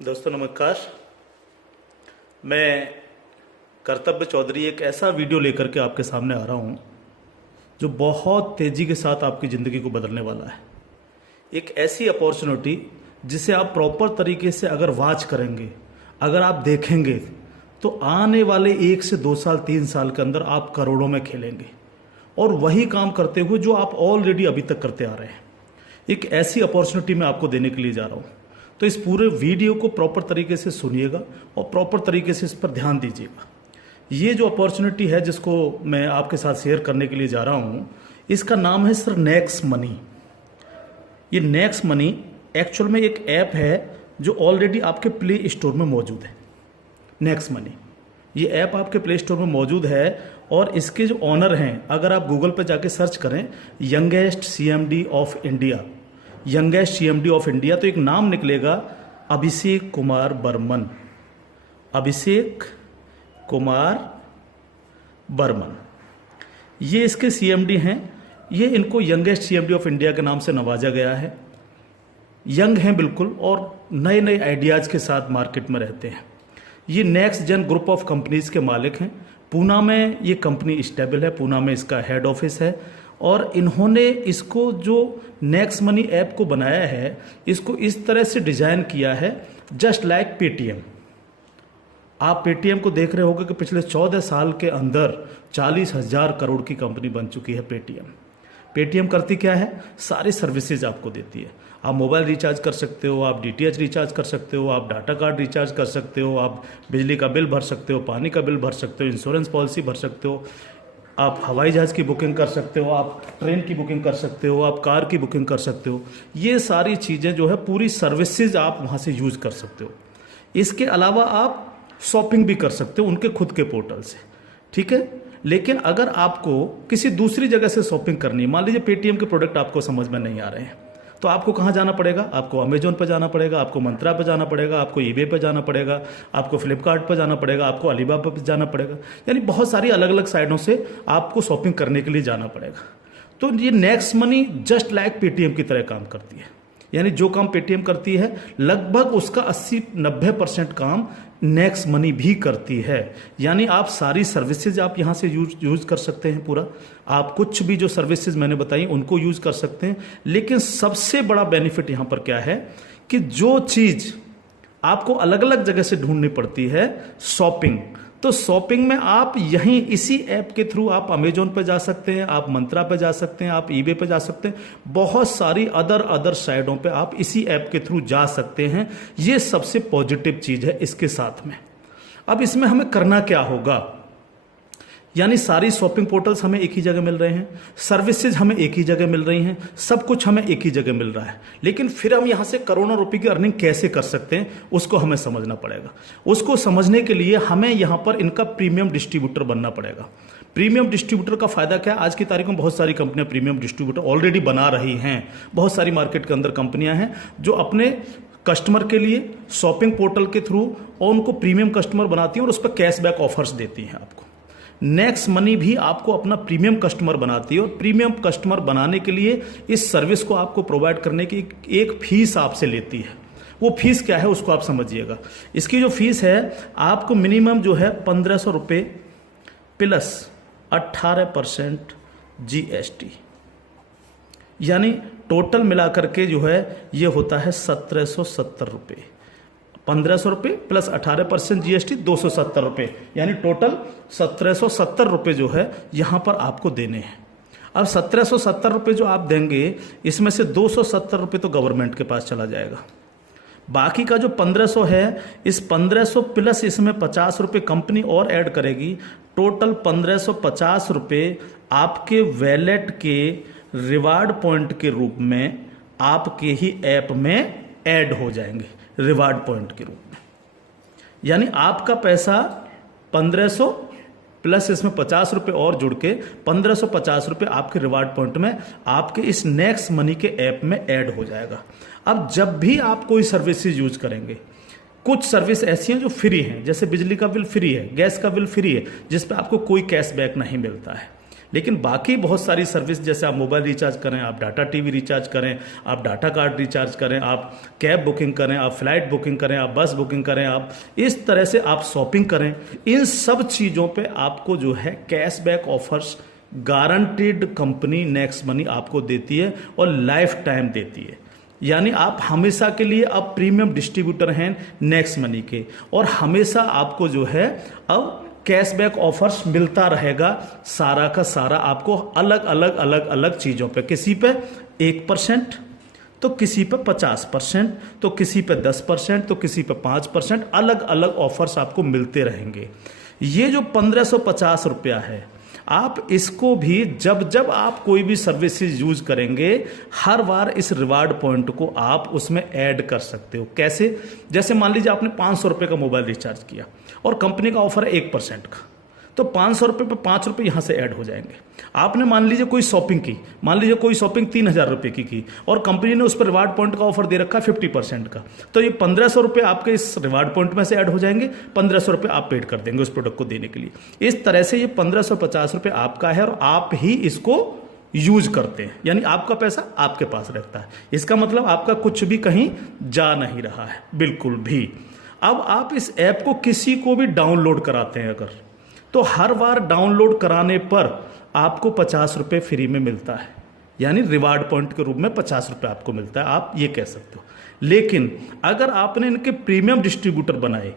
दोस्तों नमस्कार। मैं कर्तव्य चौधरी एक ऐसा वीडियो लेकर के आपके सामने आ रहा हूँ जो बहुत तेज़ी के साथ आपकी ज़िंदगी को बदलने वाला है। एक ऐसी अपॉर्चुनिटी जिसे आप प्रॉपर तरीके से अगर वॉच करेंगे, अगर आप देखेंगे तो आने वाले 1 से 2 साल 3 साल के अंदर आप करोड़ों में खेलेंगे और वही काम करते हुए जो आप ऑलरेडी अभी तक करते आ रहे हैं। एक ऐसी अपॉर्चुनिटी मैं आपको देने के लिए जा रहा हूँ, तो इस पूरे वीडियो को प्रॉपर तरीके से सुनिएगा और प्रॉपर तरीके से इस पर ध्यान दीजिएगा। ये जो अपॉर्चुनिटी है जिसको मैं आपके साथ शेयर करने के लिए जा रहा हूँ, इसका नाम है सर नेक्स्ट मनी। ये नेक्स्ट मनी एक्चुअल में एक ऐप है जो ऑलरेडी आपके प्ले स्टोर में मौजूद है। नेक्स्ट मनी ये ऐप आपके प्ले स्टोर में मौजूद है और इसके जो ऑनर हैं, अगर आप गूगल पर जाके सर्च करें youngest CMD of India, youngest CMD of India, तो एक नाम निकलेगा अभिषेक कुमार बर्मन। अभिषेक कुमार बर्मन ये इसके सीएमडी हैं। ये इनको यंगेस्ट सीएमडी ऑफ इंडिया के नाम से नवाजा गया है। यंग हैं बिल्कुल और नए नए आइडियाज़ के साथ मार्केट में रहते हैं। ये next gen group of companies के मालिक हैं। पूना में ये कंपनी स्टेबल है, पूना में इसका हेड ऑफिस है और इन्होंने इसको जो नेक्स्ट मनी ऐप को बनाया है, इसको इस तरह से डिज़ाइन किया है जस्ट लाइक पेटीएम। आप पेटीएम को देख रहे होंगे कि पिछले 14 साल के अंदर 40,000 करोड़ की कंपनी बन चुकी है पेटीएम। पेटीएम करती क्या है? सारी सर्विसेज आपको देती है। आप मोबाइल रिचार्ज कर सकते हो, आप डीटीएच रिचार्ज कर सकते हो, आप डाटा कार्ड रिचार्ज कर सकते हो, आप बिजली का बिल भर सकते हो, पानी का बिल भर सकते हो, इंश्योरेंस पॉलिसी भर सकते हो, आप हवाई जहाज़ की बुकिंग कर सकते हो, आप ट्रेन की बुकिंग कर सकते हो, आप कार की बुकिंग कर सकते हो। ये सारी चीज़ें जो है पूरी सर्विसेज आप वहाँ से यूज़ कर सकते हो। इसके अलावा आप शॉपिंग भी कर सकते हो उनके खुद के पोर्टल से, ठीक है। लेकिन अगर आपको किसी दूसरी जगह से शॉपिंग करनी है, मान लीजिए पेटीएम के प्रोडक्ट आपको समझ में नहीं आ रहे हैं, तो आपको कहाँ जाना पड़ेगा? आपको अमेजोन पर जाना पड़ेगा, आपको मंत्रा पर जाना पड़ेगा, आपको ईबे पर जाना पड़ेगा, आपको फ्लिपकार्ट पर जाना पड़ेगा, आपको अलीबाबा पर जाना पड़ेगा। यानी बहुत सारी अलग अलग साइटों से आपको शॉपिंग करने के लिए जाना पड़ेगा। तो ये next money just like Paytm की तरह काम करती है। यानी जो काम पेटीएम करती है लगभग उसका 80-90% काम नेक्स्ट मनी भी करती है। यानी आप सारी सर्विसेज आप यहाँ से यूज कर सकते हैं पूरा। आप कुछ भी जो सर्विसेज मैंने बताई उनको यूज कर सकते हैं। लेकिन सबसे बड़ा बेनिफिट यहाँ पर क्या है कि जो चीज़ आपको अलग अलग जगह से ढूंढनी पड़ती है, शॉपिंग, तो शॉपिंग में आप यहीं इसी ऐप के थ्रू आप अमेजोन पे जा सकते हैं, आप मंत्रा पे जा सकते हैं, आप ईबे पे जा सकते हैं, बहुत सारी अदर साइटों पे आप इसी ऐप के थ्रू जा सकते हैं। ये सबसे पॉजिटिव चीज़ है इसके साथ में। अब इसमें हमें करना क्या होगा? यानी सारी शॉपिंग पोर्टल्स हमें एक ही जगह मिल रहे हैं, सर्विसेज हमें एक ही जगह मिल रही हैं, सब कुछ हमें एक ही जगह मिल रहा है। लेकिन फिर हम यहाँ से करोड़ों रुपए की अर्निंग कैसे कर सकते हैं उसको हमें समझना पड़ेगा। उसको समझने के लिए हमें यहाँ पर इनका प्रीमियम डिस्ट्रीब्यूटर बनना पड़ेगा। प्रीमियम डिस्ट्रीब्यूटर का फायदा क्या है? आज की तारीख में बहुत सारी कंपनियां प्रीमियम डिस्ट्रीब्यूटर ऑलरेडी बना रही हैं। बहुत सारी मार्केट के अंदर कंपनियां हैं जो अपने कस्टमर के लिए शॉपिंग पोर्टल के थ्रू और उनको प्रीमियम कस्टमर बनाती हैं और उस पर कैशबैक ऑफर्स देती हैं आपको। नेक्स्ट मनी भी आपको अपना प्रीमियम कस्टमर बनाती है और प्रीमियम कस्टमर बनाने के लिए इस सर्विस को आपको प्रोवाइड करने की एक फीस आपसे लेती है। वो फीस क्या है उसको आप समझिएगा। इसकी जो फीस है आपको मिनिमम जो है 1,500 रुपये प्लस 18% GST, यानी टोटल मिलाकर के जो है ये होता है 1,770 रुपये। 1,500 रुपये प्लस 18% GST 270 रुपये, यानी टोटल 1,770 रुपये जो है यहाँ पर आपको देने हैं। अब 1,770 रुपये जो आप देंगे, इसमें से 270 रुपये तो गवर्नमेंट के पास चला जाएगा। बाकी का जो 1,500 है, इस 1,500 प्लस इसमें 50 रुपये कंपनी और ऐड करेगी। टोटल 1,550 रुपये आपके वैलेट के रिवार्ड पॉइंट के रूप में आपके ही ऐप में ऐड हो जाएंगे, रिवार्ड पॉइंट के रूप में। यानी आपका पैसा 1,500 प्लस इसमें 50 रुपये और जुड़ के 1,550 रुपये आपके रिवार्ड पॉइंट में आपके इस नेक्स्ट मनी के ऐप में ऐड हो जाएगा। अब जब भी आप कोई सर्विसेज यूज करेंगे, कुछ सर्विस ऐसी हैं जो फ्री हैं, जैसे बिजली का बिल फ्री है, गैस का बिल फ्री है, जिस पे आपको कोई कैशबैक नहीं मिलता है। लेकिन बाकी बहुत सारी सर्विस, जैसे आप मोबाइल रिचार्ज करें, आप डाटा टीवी रिचार्ज करें, आप डाटा कार्ड रिचार्ज करें, आप कैब बुकिंग करें, आप फ्लाइट बुकिंग करें, आप बस बुकिंग करें, आप इस तरह से आप शॉपिंग करें, इन सब चीज़ों पे आपको जो है cashback offers guaranteed company next money आपको देती है और लाइफ टाइम देती है। यानी आप हमेशा के लिए अब प्रीमियम डिस्ट्रीब्यूटर हैं नेक्स्ट मनी के, और हमेशा आपको जो है अब कैशबैक ऑफर्स मिलता रहेगा, सारा का सारा आपको अलग अलग अलग अलग चीज़ों पे, किसी पे 1%, तो किसी पे 50%, तो किसी पे 10%, तो किसी पे 5%, अलग अलग ऑफर्स आपको मिलते रहेंगे। ये जो 1550 रुपया है, आप इसको भी जब जब आप कोई भी सर्विसेज यूज करेंगे, हर बार इस रिवार्ड पॉइंट को आप उसमें ऐड कर सकते हो। कैसे? जैसे मान लीजिए आपने 500 रुपये का मोबाइल रिचार्ज किया और कंपनी का ऑफर है 1% का, तो 500 रुपये पे 5 रुपये यहाँ से ऐड हो जाएंगे। आपने मान लीजिए कोई शॉपिंग की, मान लीजिए कोई शॉपिंग 3000 रुपये की और कंपनी ने उस पर रिवार्ड पॉइंट का ऑफर दे रखा है 50% का, तो ये 1500 रुपये आपके इस रिवार्ड पॉइंट में से ऐड हो जाएंगे, 1500 रुपये आप पेड कर देंगे उस प्रोडक्ट को देने के लिए। इस तरह से ये 1550 रुपये आपका है और आप ही इसको यूज करते हैं, यानी आपका पैसा आपके पास रहता है। इसका मतलब आपका कुछ भी कहीं जा नहीं रहा है, बिल्कुल भी। अब आप इस ऐप को किसी को भी डाउनलोड कराते हैं अगर, तो हर बार डाउनलोड कराने पर आपको 50 रुपये फ्री में मिलता है, यानी रिवार्ड पॉइंट के रूप में 50 रुपये आपको मिलता है, आप ये कह सकते हो। लेकिन अगर आपने इनके प्रीमियम डिस्ट्रीब्यूटर बनाए,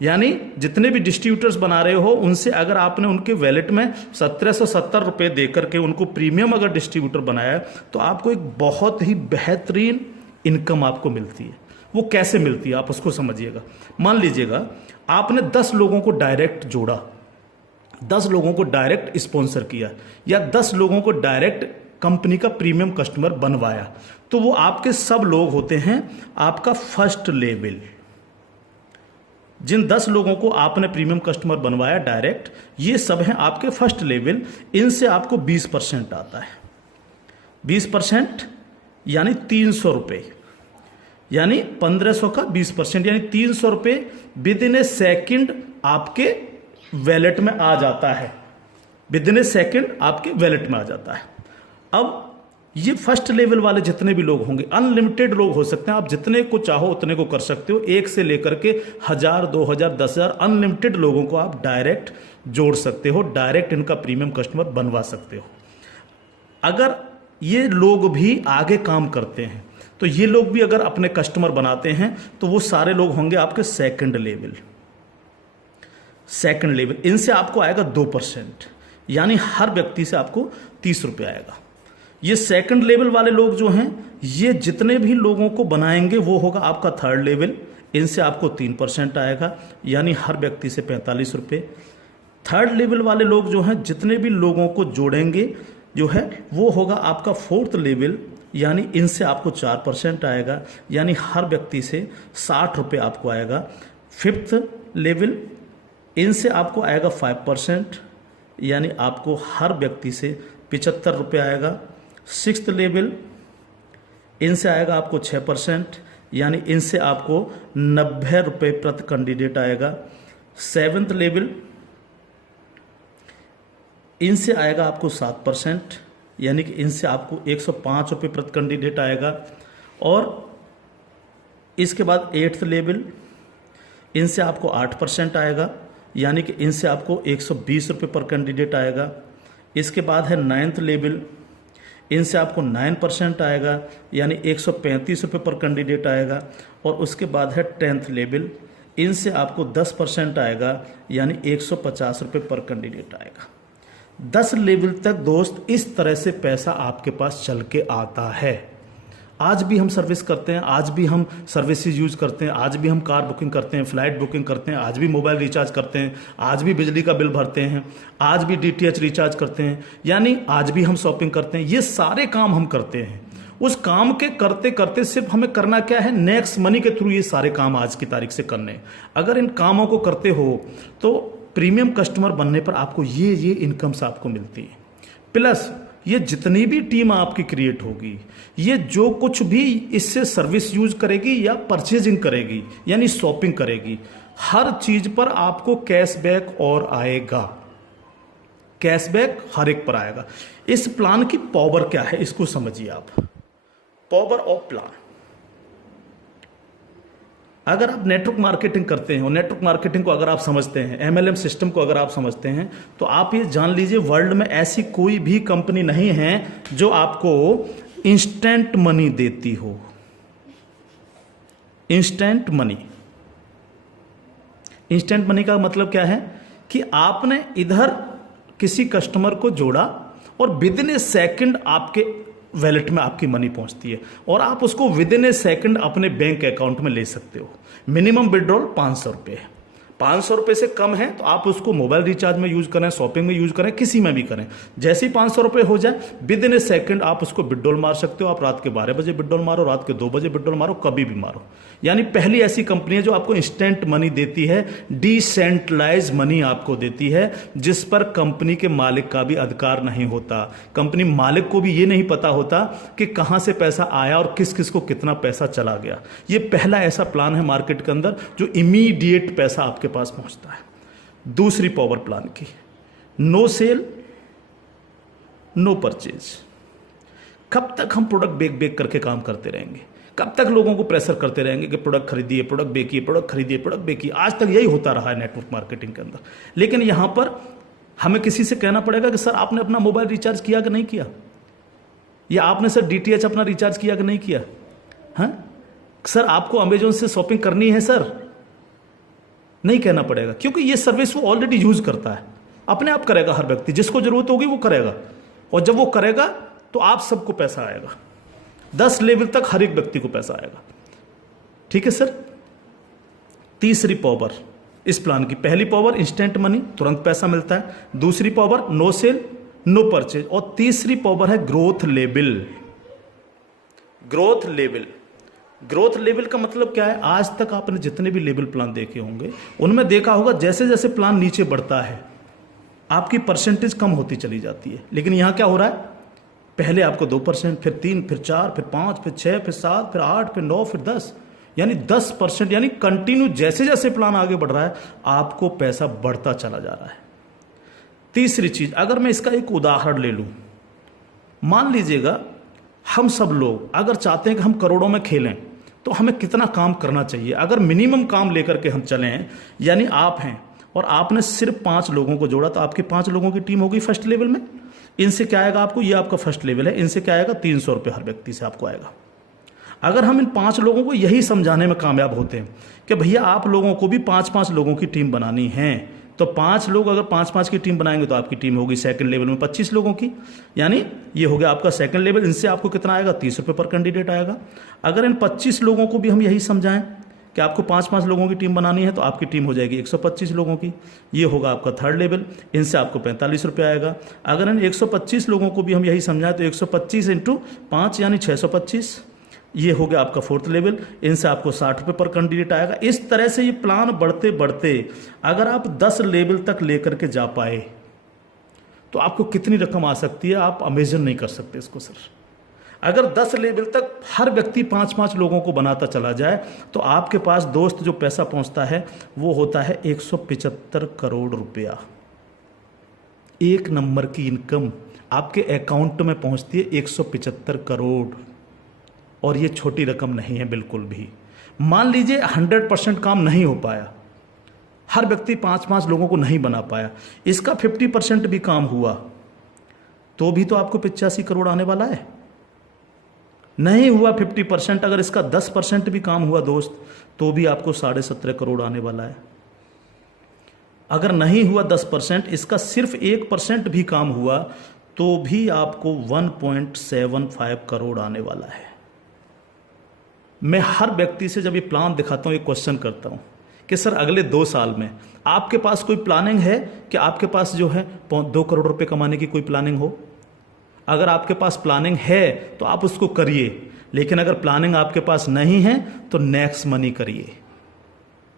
यानी जितने भी डिस्ट्रीब्यूटर्स बना रहे हो उनसे अगर आपने उनके वैलेट में 1770 रुपये दे करके उनको प्रीमियम अगर डिस्ट्रीब्यूटर बनाया, तो आपको एक बहुत ही बेहतरीन इनकम आपको मिलती है। वो कैसे मिलती है आप उसको समझिएगा। मान लीजिएगा आपने 10 लोगों को डायरेक्ट जोड़ा, 10 लोगों को डायरेक्ट स्पॉन्सर किया, या 10 लोगों को डायरेक्ट कंपनी का प्रीमियम कस्टमर बनवाया, तो वो आपके सब लोग होते हैं आपका फर्स्ट लेवल। जिन 10 लोगों को आपने प्रीमियम कस्टमर बनवाया डायरेक्ट, ये सब हैं आपके फर्स्ट लेवल। इनसे आपको 20% आता है। 20% यानी 300 रुपये, यानी 1500 का 20%, यानी 300 रुपये विद इन ए सेकेंड आपके वैलेट में आ जाता है। विद इन ए सेकेंड आपके वैलेट में आ जाता है। अब ये फर्स्ट लेवल वाले जितने भी लोग होंगे, अनलिमिटेड लोग हो सकते हैं, आप जितने को चाहो उतने को कर सकते हो, 1 से लेकर के 1000, 2000, 10,000 अनलिमिटेड लोगों को आप डायरेक्ट जोड़ सकते हो, डायरेक्ट इनका प्रीमियम कस्टमर बनवा सकते हो। अगर ये लोग भी आगे काम करते हैं, तो ये लोग भी अगर अपने कस्टमर बनाते हैं, तो वो सारे लोग होंगे आपके सेकंड लेवल। सेकंड लेवल, इनसे आपको आएगा 2%, यानी हर व्यक्ति से आपको 30 रुपये आएगा। ये सेकंड लेवल वाले लोग जो हैं, ये जितने भी लोगों को बनाएंगे वो होगा आपका थर्ड लेवल, इनसे आपको 3% आएगा, यानी हर व्यक्ति से 45 रुपये। थर्ड लेवल वाले लोग जो हैं, जितने भी लोगों को जोड़ेंगे जो है, वो होगा आपका फोर्थ लेवल, यानी इनसे आपको 4% आएगा, यानी हर व्यक्ति से 60 रुपये आपको आएगा। फिफ्थ लेवल, इनसे आपको आएगा 5%, यानी आपको हर व्यक्ति से 75 रुपये आएगा। सिक्स्थ लेवल, इनसे आएगा आपको 6%, यानी इनसे आपको 90 रुपये प्रति कैंडिडेट आएगा। सेवन्थ लेवल, इनसे आएगा आपको 7%, यानी कि इनसे आपको 105 रुपये प्रति कैंडिडेट आएगा। और इसके बाद 8th लेवल, इनसे आपको 8% आएगा, यानी कि इनसे आपको 120 रुपये पर कैंडिडेट आएगा। इसके बाद है 9th लेवल, इनसे आपको 9% आएगा, यानी 135 रुपये पर कैंडिडेट आएगा। और उसके बाद है 10th लेवल, इनसे आपको 10% आएगा, यानी 150 रुपये पर कैंडिडेट आएगा। 10 लेवल तक दोस्त इस तरह से पैसा आपके पास चल के आता है। आज भी हम सर्विस करते हैं, आज भी हम सर्विसेज यूज करते हैं, आज भी हम कार बुकिंग करते हैं, फ्लाइट बुकिंग करते हैं, आज भी मोबाइल रिचार्ज करते हैं, आज भी बिजली का बिल भरते हैं, आज भी DTH रिचार्ज करते हैं, यानी आज भी हम शॉपिंग करते हैं। ये सारे काम हम करते हैं। उस काम के करते करते सिर्फ हमें करना क्या है, नेक्स्ट मनी के थ्रू ये सारे काम आज की तारीख से करने हैं। अगर इन कामों को करते हो तो प्रीमियम कस्टमर बनने पर आपको ये इनकम्स आपको मिलती है। प्लस ये जितनी भी टीम आपकी क्रिएट होगी, ये जो कुछ भी इससे सर्विस यूज करेगी या परचेजिंग करेगी, यानी शॉपिंग करेगी, हर चीज पर आपको कैशबैक और आएगा। कैशबैक हर एक पर आएगा। इस प्लान की पावर क्या है इसको समझिए आप। पावर ऑफ प्लान, अगर आप नेटवर्क मार्केटिंग करते हैं और नेटवर्क मार्केटिंग को अगर आप समझते हैं, एमएलएम सिस्टम को अगर आप समझते हैं, तो आप ये जान लीजिए वर्ल्ड में ऐसी कोई भी कंपनी नहीं है जो आपको इंस्टेंट मनी देती हो। इंस्टेंट मनी, इंस्टेंट मनी का मतलब क्या है कि आपने इधर किसी कस्टमर को जोड़ा और विद इन ए सेकेंड आपके वैलेट में आपकी मनी पहुंचती है और आप उसको विद इन ए सेकेंड अपने बैंक अकाउंट में ले सकते हो। मिनिमम विड्रॉल 500 रुपये, 500 रुपये से कम है तो आप उसको मोबाइल रिचार्ज में यूज करें, शॉपिंग में यूज करें, किसी में भी करें। जैसे ही 500 रुपये हो जाए विद इन ए सेकेंड आप उसको विड्रॉल मार सकते हो। आप रात के 12 बजे विड्रॉल मारो, रात के 2 बजे विड्रॉल मारो, कभी भी मारो। यानी पहली ऐसी कंपनी है जो आपको इंस्टेंट मनी देती है, डिसेंट्रलाइज मनी आपको देती है, जिस पर कंपनी के मालिक का भी अधिकार नहीं होता। कंपनी मालिक को भी ये नहीं पता होता कि कहां से पैसा आया और किस किस को कितना पैसा चला गया। ये पहला ऐसा प्लान है मार्केट के अंदर जो इमीडिएट पैसा आपके पास पहुंचता है। दूसरी पावर प्लान की, नो सेल नो परचेज। कब तक हम प्रोडक्ट बेक बेक करके काम करते रहेंगे? कब तक लोगों को प्रेशर करते रहेंगे कि प्रोडक्ट खरीदिए, प्रोडक्ट बेचिए, प्रोडक्ट खरीदिए, प्रोडक्ट बेचिए? आज तक यही होता रहा है नेटवर्क मार्केटिंग के अंदर। लेकिन यहां पर हमें किसी से कहना पड़ेगा कि सर आपने अपना मोबाइल रिचार्ज किया कि नहीं किया, या आपने सर डीटीएच अपना रिचार्ज किया कि नहीं किया, हाँ सर आपको अमेजोन से शॉपिंग करनी है सर, नहीं कहना पड़ेगा, क्योंकि ये सर्विस वो ऑलरेडी यूज करता है। अपने आप करेगा, हर व्यक्ति जिसको जरूरत होगी वो करेगा, और जब वो करेगा तो आप सबको पैसा आएगा। 10 लेवल तक हर एक व्यक्ति को पैसा आएगा। ठीक है सर। तीसरी पावर इस प्लान की, पहली पावर इंस्टेंट मनी, तुरंत पैसा मिलता है। दूसरी power no sale no purchase, और तीसरी पावर है growth level. Growth level, growth level का मतलब क्या है? आज तक आपने जितने भी लेवल प्लान देखे होंगे उनमें देखा होगा जैसे जैसे प्लान नीचे बढ़ता है आपकी परसेंटेज कम होती चली जाती है। लेकिन यहां क्या हो रहा है? पहले आपको 2%, फिर 3, फिर 4, फिर 5, फिर 6, फिर 7, फिर 8, फिर 9, फिर 10, यानी 10%, यानी कंटिन्यू जैसे जैसे प्लान आगे बढ़ रहा है आपको पैसा बढ़ता चला जा रहा है। तीसरी चीज, अगर मैं इसका एक उदाहरण ले लूं, मान लीजिएगा हम सब लोग अगर चाहते हैं कि हम करोड़ों में खेलें तो हमें कितना काम करना चाहिए? अगर मिनिमम काम लेकर के हम चलें, यानी आप हैं और आपने सिर्फ 5 लोगों को जोड़ा तो आपकी 5 लोगों की टीम होगी फर्स्ट लेवल में। इनसे क्या आएगा आपको? ये आपका फर्स्ट लेवल है, इनसे क्या आएगा? 300 रुपये हर व्यक्ति से आपको आएगा। अगर हम इन 5 लोगों को यही समझाने में कामयाब होते हैं कि भैया आप लोगों को भी 5-5 लोगों की टीम बनानी है, तो 5 लोग अगर 5-5 की टीम बनाएंगे तो आपकी टीम होगी सेकंड लेवल में 25 लोगों की, यानी ये हो गया आपका सेकंड लेवल। इनसे आपको कितना आएगा? 30 रुपये पर कैंडिडेट आएगा। अगर इन 25 लोगों को भी हम यही समझाएं कि आपको 5-5 लोगों की टीम बनानी है तो आपकी टीम हो जाएगी 125 लोगों की, ये होगा आपका थर्ड लेवल। इनसे आपको 45 रुपये आएगा। अगर इन 125 लोगों को भी हम यही समझाएं तो 125 × 5 यानी 625, ये हो गया आपका फोर्थ लेवल। इनसे आपको 60 रुपये पर कैंडिडेट आएगा। इस तरह से ये प्लान बढ़ते बढ़ते अगर आप 10 लेवल तक लेकर के जा पाए तो आपको कितनी रकम आ सकती है आप इमेजिन नहीं कर सकते इसको सर। अगर 10 लेवल तक हर व्यक्ति 5-5 लोगों को बनाता चला जाए तो आपके पास दोस्त जो पैसा पहुंचता है वो होता है 175 करोड़ रुपया। एक नंबर की इनकम आपके अकाउंट में पहुंचती है 175 करोड़, और ये छोटी रकम नहीं है बिल्कुल भी। मान लीजिए 100% काम नहीं हो पाया, हर व्यक्ति 5-5 लोगों को नहीं बना पाया, इसका 50% भी काम हुआ तो भी तो आपको 85 करोड़ आने वाला है। नहीं हुआ 50%, अगर इसका 10% भी काम हुआ दोस्त तो भी आपको 17.5 करोड़ आने वाला है। अगर नहीं हुआ 10%, इसका सिर्फ 1% भी काम हुआ तो भी आपको 1.75 करोड़ आने वाला है। मैं हर व्यक्ति से जब ये प्लान दिखाता हूँ ये क्वेश्चन करता हूँ कि सर अगले 2 साल में आपके पास कोई प्लानिंग है कि आपके पास जो है 2 करोड़ रुपए कमाने की कोई प्लानिंग हो? अगर आपके पास प्लानिंग है तो आप उसको करिए, लेकिन अगर प्लानिंग आपके पास नहीं है तो नेक्स्ट मनी करिए,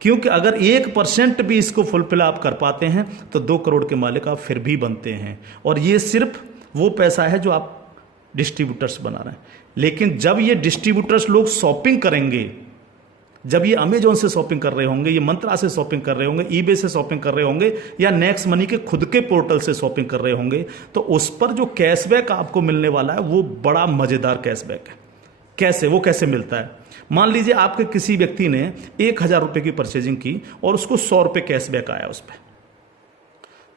क्योंकि अगर 1% भी इसको फुलफिल आप कर पाते हैं तो 2 करोड़ के मालिक आप फिर भी बनते हैं। और ये सिर्फ वो पैसा है जो आप डिस्ट्रीब्यूटर्स बना रहे हैं। लेकिन जब ये डिस्ट्रीब्यूटर्स लोग शॉपिंग करेंगे जब ये अमेजोन से शॉपिंग कर रहे होंगे, ये मंत्रा से शॉपिंग कर रहे होंगे, ईबे से शॉपिंग कर रहे होंगे, या नेक्स्ट मनी के खुद के पोर्टल से शॉपिंग कर रहे होंगे, तो उस पर जो कैशबैक आपको मिलने वाला है वो बड़ा मजेदार कैशबैक है। कैसे, वो कैसे मिलता है? मान लीजिए आपके किसी व्यक्ति ने 1,000 रुपए की परचेजिंग की और उसको 100 रुपए कैशबैक आया उस पर,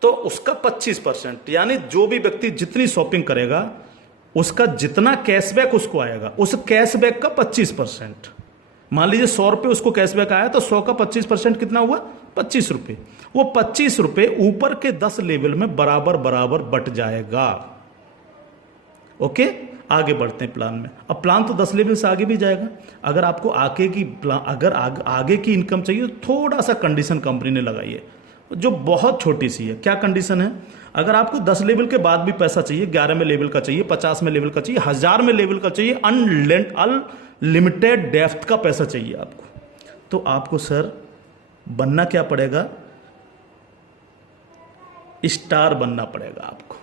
तो उसका 25%, यानी जो भी व्यक्ति जितनी शॉपिंग करेगा उसका जितना कैशबैक उसको आएगा, उस कैशबैक का 25%। मान लीजिए 100 रुपए उसको कैशबैक आया, तो 100 का 25% कितना हुआ? 25 रुपए। वो 25 रुपए ऊपर के 10 लेवल में बराबर बराबर बट जाएगा। ओके, आगे बढ़ते हैं प्लान में। अब प्लान तो 10 लेवल से आगे भी जाएगा। अगर आपको आगे की इनकम चाहिए तो थोड़ा सा कंडीशन कंपनी ने लगाई है, जो बहुत छोटी सी है। क्या कंडीशन है? अगर आपको 10 लेवल के बाद भी पैसा चाहिए, 11 में लेवल का चाहिए, 50 में लेवल का चाहिए, 1000 में लेवल का चाहिए, अनलिमिटेड डेप्थ का पैसा चाहिए आपको, तो आपको सर बनना क्या पड़ेगा? स्टार बनना पड़ेगा आपको।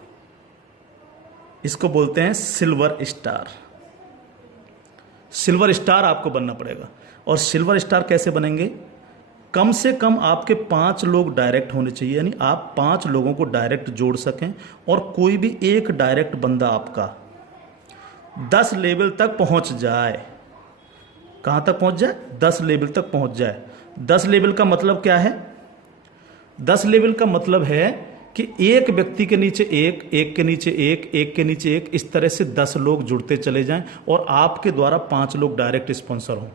इसको बोलते हैं सिल्वर स्टार। सिल्वर स्टार आपको बनना पड़ेगा। और सिल्वर स्टार कैसे बनेंगे? कम से कम आपके 5 लोग डायरेक्ट होने चाहिए, यानी आप 5 लोगों को डायरेक्ट जोड़ सकें, और कोई भी एक डायरेक्ट बंदा आपका 10 लेवल तक पहुंच जाए। कहां तक पहुंच जाए? 10 लेवल तक पहुंच जाए। 10 लेवल का मतलब क्या है? 10 लेवल का मतलब है कि एक व्यक्ति के नीचे एक, एक के नीचे एक, एक के नीचे एक, इस तरह से 10 लोग जुड़ते चले जाएं और आपके द्वारा 5 लोग डायरेक्ट स्पॉन्सर हों।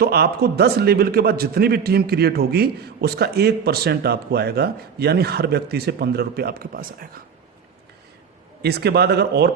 तो आपको 10 लेवल के बाद जितनी भी टीम क्रिएट होगी उसका 1% आपको आएगा, यानी हर व्यक्ति से 15 रुपये आपके पास आएगा। इसके बाद अगर और